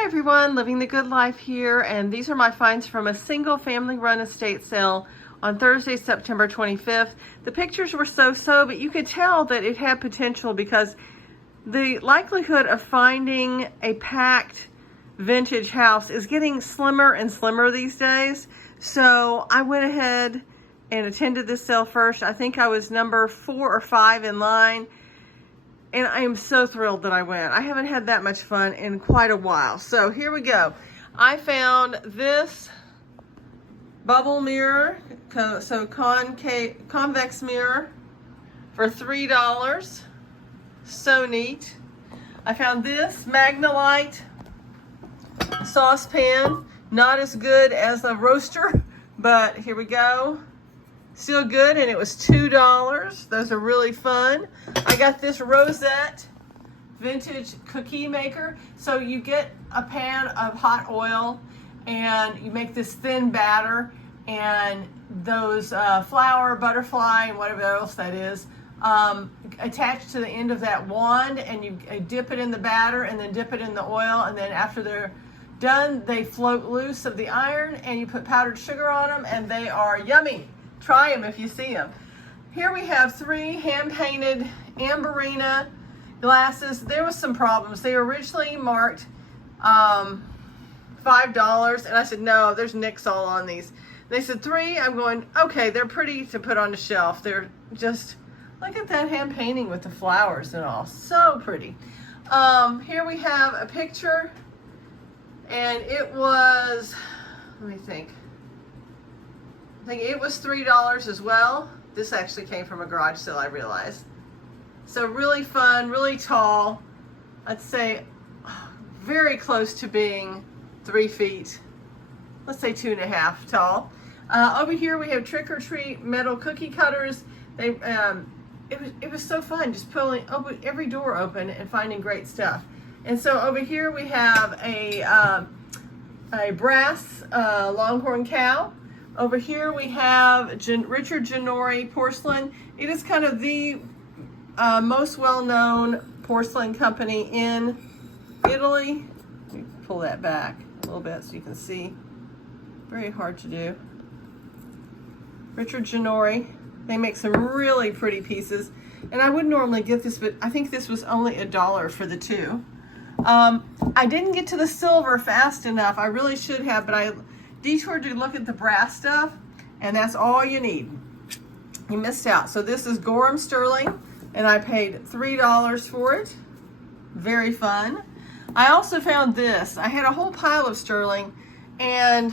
Hi everyone, living the good life here, and these are my finds from a single family run estate sale on Thursday, September 25th. The pictures were so-so, but you could tell that it had potential because the likelihood of finding a packed vintage house is getting slimmer and slimmer these days. So I went ahead and attended this sale first. I think I was number 4 or 5 in line. And I am so thrilled that I went. I haven't had that much fun in quite a while. So here we go. I found this bubble mirror, so convex mirror for $3. So neat. I found this Magnalite saucepan. Not as good as the roaster, but here we go. Still good, and it was $2. Those are really fun. I got this Rosette vintage cookie maker. So you get a pan of hot oil and you make this thin batter, and those flour, butterfly, and whatever else that is, attached to the end of that wand, and you dip it in the batter and then dip it in the oil, and then after they're done, they float loose of the iron, and you put powdered sugar on them, and they are yummy. Try them if you see them. Here we have 3 hand-painted Amberina glasses. There was some problems. They were originally marked $5, and I said, no, there's nicks all on these. They said 3. I'm going, okay, they're pretty to put on the shelf. They're just, look at that hand painting with the flowers and all. So pretty. Here we have a picture, and it was, let me think. I think it was $3 as well. This actually came from a garage sale, I realized. So really fun, really tall. I'd say very close to being 3 feet. Let's say 2.5 tall. Over here we have Trick or Treat metal cookie cutters. They, it was so fun just pulling every door open and finding great stuff. And so over here we have a brass longhorn cow. Over here we have Richard Ginori porcelain. It is kind of the most well-known porcelain company in Italy. Let me pull that back a little bit so you can see. Very hard to do. Richard Ginori. They make some really pretty pieces. And I wouldn't normally get this, but I think this was only $1 for the 2. I didn't get to the silver fast enough. I really should have, but I detoured to look at the brass stuff, and that's all you need. You missed out. So this is Gorham sterling, and I paid $3 for it. Very fun. I also found this. I had a whole pile of sterling, and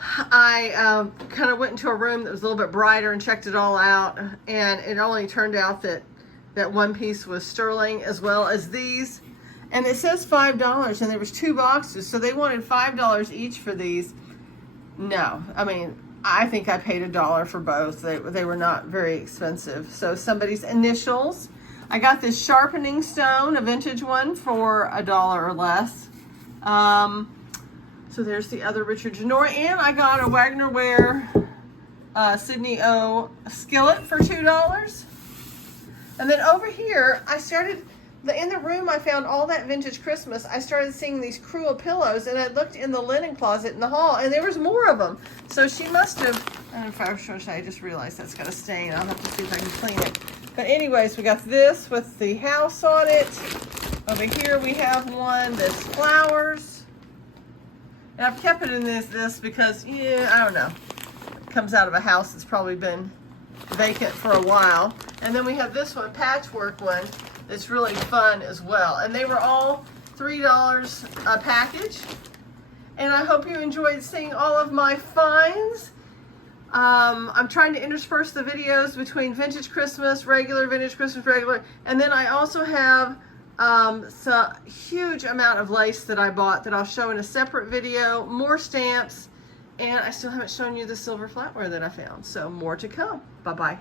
I kind of went into a room that was a little bit brighter and checked it all out, and it only turned out that one piece was sterling, as well as these. And it says $5, and there was 2 boxes, so they wanted $5 each for these. No, I mean, I think I paid $1 for both. They were not very expensive. So somebody's initials. I got this sharpening stone, a vintage one, for $1 or less. So there's the other Richard Ginori, and I got a Wagner Ware Sydney O skillet for $2. And then over here, I started. In the room I found all that vintage Christmas. I started seeing these Crewel pillows, and I looked in the linen closet in the hall, and there was more of them. So she must have, I don't know if I was sure, I just realized that's got a stain. I'll have to see if I can clean it. But anyways, we got this with the house on it. Over here we have one that's flowers. And I've kept it in this because, yeah, I don't know. It comes out of a house that's probably been vacant for a while. And then we have this one, patchwork one. It's really fun as well. And they were all $3 a package. And I hope you enjoyed seeing all of my finds. I'm trying to intersperse the videos between vintage Christmas, regular, vintage Christmas, regular. And then I also have some huge amount of lace that I bought that I'll show in a separate video. More stamps. And I still haven't shown you the silver flatware that I found. So more to come. Bye-bye.